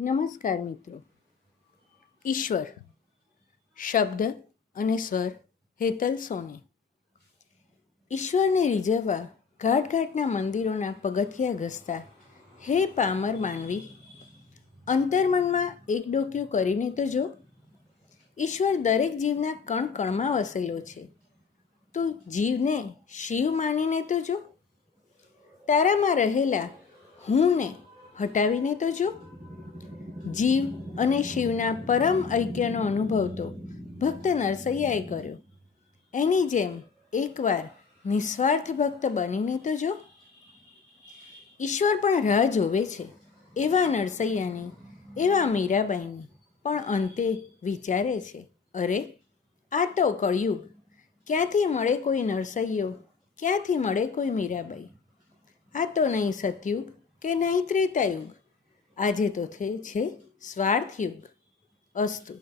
નમસ્કાર મિત્રો. ઈશ્વર, શબ્દ અને સ્વર હેતલ સોની. ઈશ્વરને રીઝવવા ઘાટ ઘાટના મંદિરોના પગથિયા ઘસતા હે પામર માનવી, અંતર્મનમાં એક ડોક્યું કરીને તો જો. ઈશ્વર દરેક જીવના કણ કણમાં વસેલો છે. તો જીવને શિવ માનીને તો જો. તારામાં રહેલા હુંને હટાવીને તો જો. જીવ અને શિવના પરમ ઐક્યનો અનુભવ તો ભક્ત નરસૈયાએ કર્યો. એની જેમ એકવાર નિસ્વાર્થ ભક્ત બનીને તો જો? ઈશ્વર પણ રાહ જોવે છે. એવા નરસૈયાની, એવા મીરાબાઈની પણ અંતે વિચારે છે, અરે, આ તો કળિયુગ. ક્યાંથી મળે કોઈ નરસૈયો? ક્યાંથી મળે કોઈ મીરાબાઈ? આ તો નહીં સતયુગ કે નહીં ત્રેતાયુગ આજે તો થઈ છે સ્વાર્થ યુગ અસ્તુ.